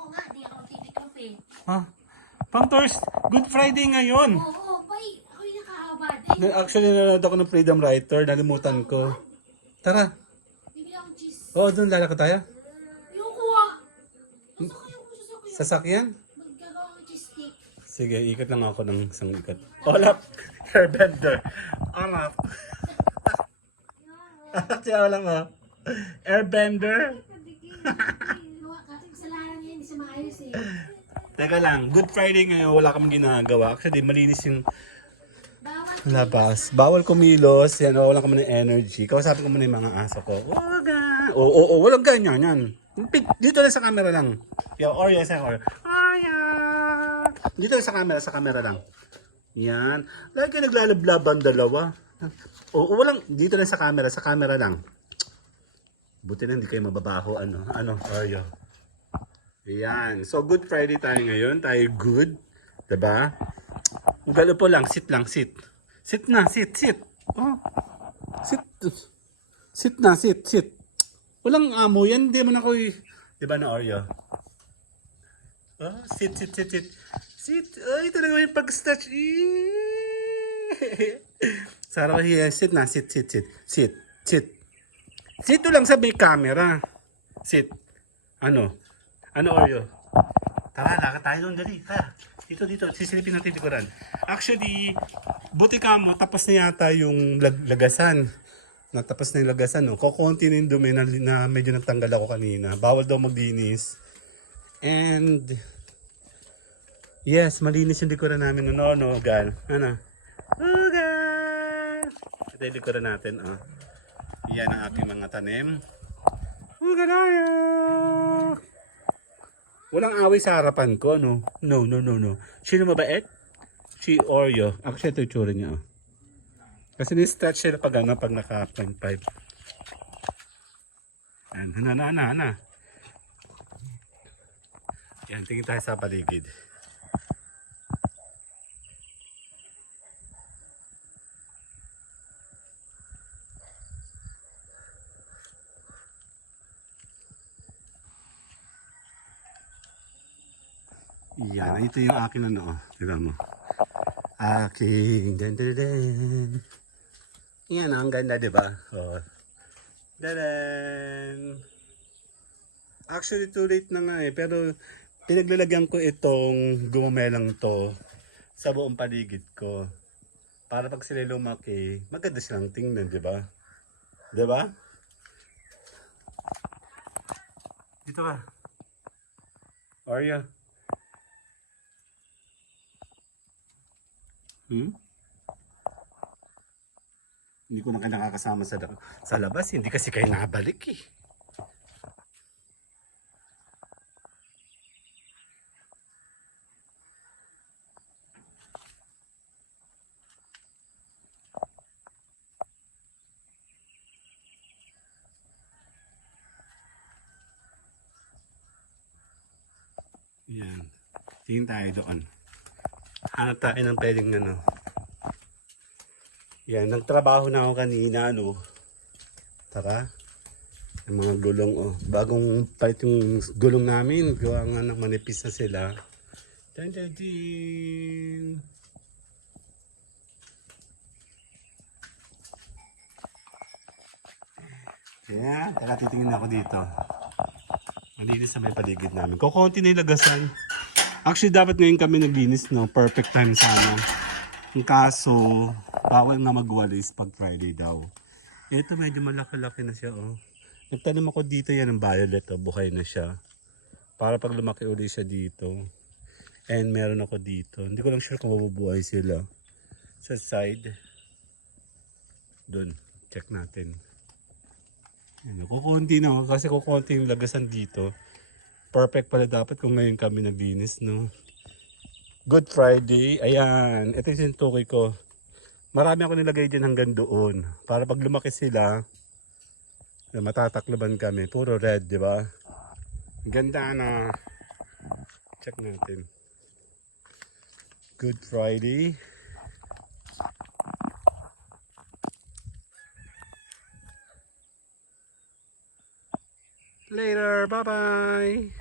Ako nga, di ako titikop eh. Ha? Pang Thursday, Good Friday ngayon. Oo, bay. Ako'y nakahabad. Actually, nanonood ako ng Freedom Writer. Nalimutan ko. Tara. Bibili akong cheese. Oo, doon lalakad tayo. Ayoko ah. Sasakyan ko, sasakyan. Sasakyan? Maggagawa ng cheese stick. Sige, ikot lang ako ng isang ikot. Olap! Airbender. Olap. Siya wala mo. Airbender. Kasi kasalanan yan, hindi siya maayos eh. Teka lang, Good Friday ngayon, wala kami ginagawa. Actually, malinis yung Bawal. labas. Bawal kumilos. Yan, wala kami ng energy. Kausapin ko muna yung mga aso ko. Oo, walang ganyan yan. Dito lang sa camera lang. Yo, Oreo, sa Oreo. Dito lang sa camera lang. Yan. Lagi ka naglalablaban dalawa. Oo, walang, dito lang sa camera lang. Buti na hindi kayo mababaho. Ano, Oreo. Yan. So, Good Friday tayo ngayon. Tayo good. Diba? Galo po lang. Sit lang. Sit. Sit na. Sit. Oh. Sit. Sit na. Sit. Walang amo yan. Hindi man ako diba na Oreo? Oh, sit. Sit. Ay, talaga may pag-stretch. Sarap hiya. Sit na. Sit. Sit lang sa may camera. Sit. Ano, Oreo? Tara, lakad tayo doon, dali. Tara. Dito. Sisilipin natin likuran. Actually, buti ka mo, tapos na yata yung lagasan. Natapos na yung lagasan, no? Kukunti na yung dumi na medyo natanggal ako kanina. Bawal daw maglinis. And, yes, malinis yung likuran namin. No, gal. Ano? Gal! Ito yung likuran natin, oh. Yan ang ating mga tanim. Ugalayo! Walang away sa harapan ko, no? No. Sino mabait? Si Oreo. Actually, ito yung tsura niya, oh. Kasi ni-stretch sila pag naka 0.5. Yan, hana. Yan, tingin tayo sa paligid. Yan, ito yung akin diba mo? Aking dan. Yan, ang ganda, diba? Oh. Dadan! Actually, too late na nga eh. Pero, pinaglalagyan ko itong gumamelang to sa buong paligid ko. Para pag sila lumaki, maganda silang tingnan, diba? Diba? Dito ka. Oreo. Hindi ko na kayo nakakasama sa labas. Hindi kasi kayo nakabalik eh. Yan. Tingin tayo doon. Hanap tayo ng pwedeng Yan, nagtrabaho na ako kanina, Tara. Yung mga gulong, Bagong palit yung gulong namin. Gawa nga ng manipis na sila. Yan. Tara, titingin ako dito. Malinis na may paligid namin. Kukunti na yung lagasan. Actually, dapat ngayon kami naglinis, Perfect time sana. Ang kaso, bawal nga magwalis pag Friday daw. Ito medyo malaki-laki na siya, Nagtanim ako dito yan ng violet, buhay na siya. Para pag lumaki uli siya dito. And meron ako dito. Hindi ko lang sure kung mabubuhay sila. Sa side. Doon. Check natin. Kukunti na kasi kukunti yung lagasan dito. Perfect pala dapat kung ngayon kami naglinis, Good Friday. Ayan. Ito yung tukoy ko. Marami ako nilagay dyan hanggang doon. Para pag lumaki sila, matataklaban kami. Puro red, di ba? Ganda na. Check natin. Good Friday. Later. Bye-bye.